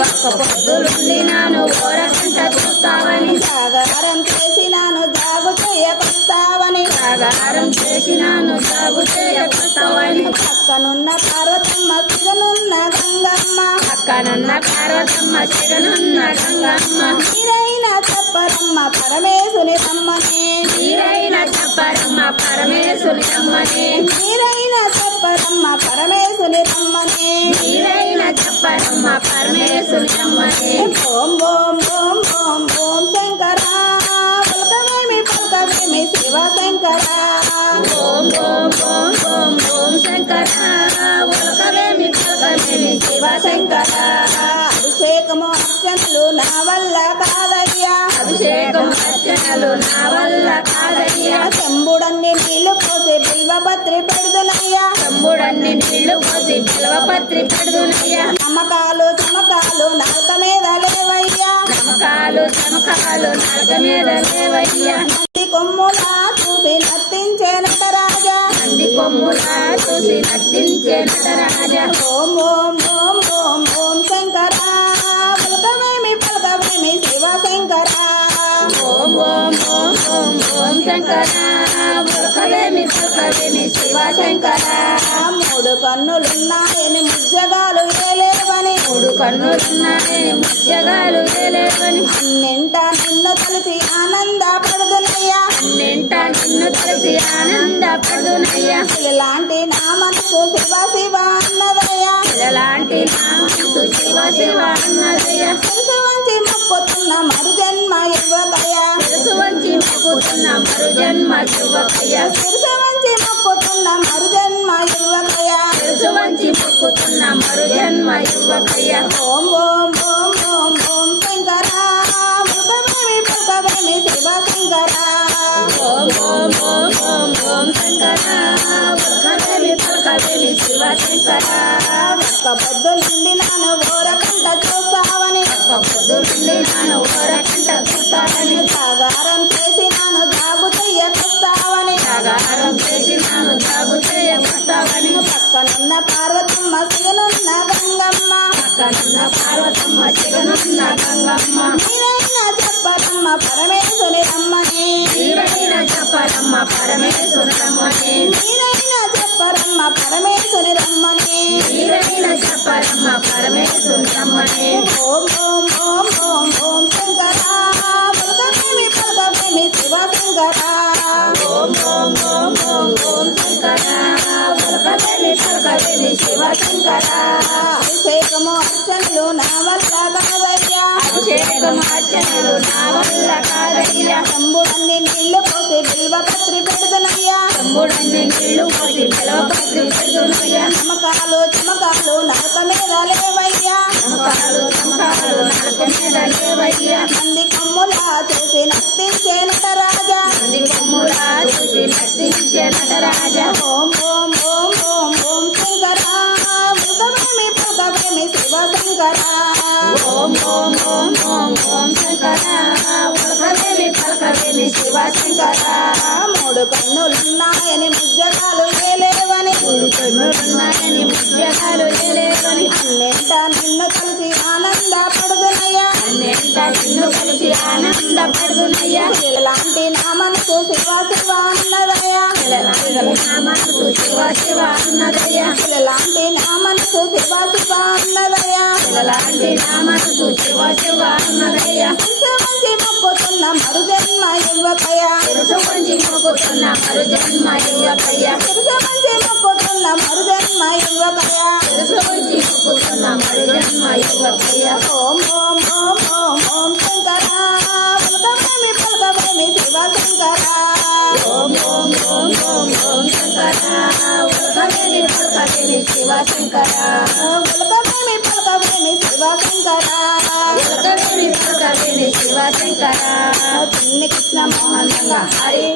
ఒక్క పొద్దులుండినాను ఓరకంట చూస్తావని జాగారం చేసినాను జాగు చేయకొస్తావని జాగారం చేసినాను జాగు చేయకొస్తావని పక్కనున్న పార్వతమ్మ సిగనున్న గంగమ్మ పక్కనున్న పార్వతమ్మ సిగనున్న గంగమ్మ మీరైన చెప్పరమ్మ పరమేశుని రమ్మని మీరైన చెప్పరమ్మ పరమేశుని రమ్మని మీరైన చెప్పరమ్మ పరమేశుని రమ్మని మీరైన చెప్పరమ్మ పరమేశుని రమ్మని ఓం ఓం ఓం ఓం ఓం శంకర పలకవేమి శివశంకర ఓం ఓం ఓం ఓం ఓం శంకర ఉలకవేమి పలకవేమి శివశంకర అభిషేకము అర్చనలు నా వల్ల కాదయ్యా అభిషేకం అర్చనలు నా వల్ల కాదయ్యా చెంబుడన్ని నీళ్లు పోసి బిల్వపత్రి పెడుదునయ్యా తమ్ముడన్ని నీళ్లు పోసి బిల్వపత్రి పెడుదునయ్యా నమ్మకాలు చమకాలు నరక మీద లేవయ్యా చమకాలు చమకాలు నరక మీద లేవయ్యా నంది కొమ్ములా చూసి నర్తించే నటరాజా నంది కొమ్ములా చూసి నర్తించే నటరాజా ఓం ఓం ఓం ఓం ఓం శంకర పలకవేమి శివశంకర ఓం ఓం ఓం ఓం ఓం శంకర ఉలకవేమి పలకవేమి శివశంకర మూడు కన్నులున్నాయని ముజ్జగాలు ఏలేవని మూడు కన్నులున్నాయని ముత్యగాలు ఏలేవని అన్నింట నిన్ను కలిసి ఆనంద పడుదునయ్యా అన్నింట నిన్ను కలిసి ఆనంద పడునయ్యా ఇలాంటి నా మనసు శివ శివ అన్నదయ్యా ఇలాంటి నా మనసు శివ శివ అన్నదయ్యా శిరసు వంచి మొక్కుతున్న మరు జన్మ ఇవ్వకయ్యా శిరసు వంచి మొక్కుతున్న మరు జన్మ యువకయ్యా శిరసు వంచి మొక్కుతున్న మరు జన్మ ఇవ్వకయ్యా శిరసు వంచి మొక్కుతున్న మరు జన్మ యువకయ్యా ఓం ఓం ఓం ఓం ఓం శంకర పలకవేమి శివశంకర ఓం ఓం ఓం ఓం ఓం శంకర ఉలకవేమి పలకవేమి శివశంకర ఒక్క పొద్దులుండి నాను ఓరకంట చూస్తావని ఒక్క పొద్దులుండి నాను ఓరకంట చూస్తావని జాగారం చేసి నాను జాగు చెయ్యకొస్తావని జాగారం చేసి నాను జాగు చేయకొస్తావని పక్కనున్న పార్వతమ్మ సిగనున్న గంగమ్మ పక్కనున్న పార్వతమ్మ సిగనున్న గంగమ్మ మీరైన చెప్పరమ్మ పరమేశుని రమ్మని మీరైన చెప్పరమ్మ పరమేశ్వర రమ్మని మీరైన చెప్పరమ్మ పరమేశుని రమ్మని మీరైన చెప్పరమ్మ పరమేశ్వర రమ్మని ఓం ఓం ఓం ఓం ఓం శంకర పలకవేమి శివశంకర ఓం ఓం ఓం ఓం ఓం శంకర ఉలకవేమి పలకవేమి శివశంకర అభిషేకము అర్చనలు నా వల్ల కాదయ్యా అభిషేకం అర్చనలు నా వల్ల కాదయ్యా శంభుడన్ని నీళ్లు పోసి బిల్వపత్రి పెడుదునయ్యా తమ్ముడన్ని నీళ్లు పోసి బిల్వపత్రి పెడుదునయ్యా నమ్మకాలు చమకాలు నరక మీద లేవయ్యా చమకాలు చమకాలు నరక మీద లేవయ్యా నంది కొమ్ములా చూసి నర్తించే నటరాజా నంది కొమ్ములా చూసి నర్తించే నటరాజా ఓం ఓం ఓం ఓం ఓం శంకర పలకవేమి శివశంకర ఓం ఓం ఓం ఓం ఓం శంకర ఉలకవేమి పలకవేమి శివశంకర మూడు కన్నులున్నాయని ముజ్జగాలు ఏలేవని మూడు కన్నులున్నాయని ముత్యగాలు ఏలేవని అన్నింట నిన్ను కలిసి ఆనంద పడుదునయ్యా అన్నింట నిన్ను కలిసి ఆనంద పడునయ్యా ఇలాంటి నా మనసు శివ శివ అన్నదయ్యా నా మనసు శివ శివ అన్నదయ్యా ఇలాంటి నా మనసు శివ శివ అన్నదయ్యా ఇలాంటి నా మనసు శివ శివ అన్నదయ్యా మంచి మొక్కుతున్న మరు జన్మ ఇవ్వకయ్యా శిరసు వంచి మొక్కుతున్న మరు జన్మ యువకయ్యా మంచి మొక్కుతున్న మరు జన్మ ఇవ్వకయ్యా శిరసు వంచి మొక్కుతున్న మరు జన్మ యువకయ్యా ఓం ఓం ఓం ఓం ఓం శంకర పలకవేమి శివశంకర ఓం ఓం ఓం ఓం ఓం శంకర ఉలకవేమి పలకవేమి శివశంకర పలకవేమి శివశంకర ఉలకవేమి పలకవేమి శివశంకర చిన్ని కృష్ణ మోహన్ హరి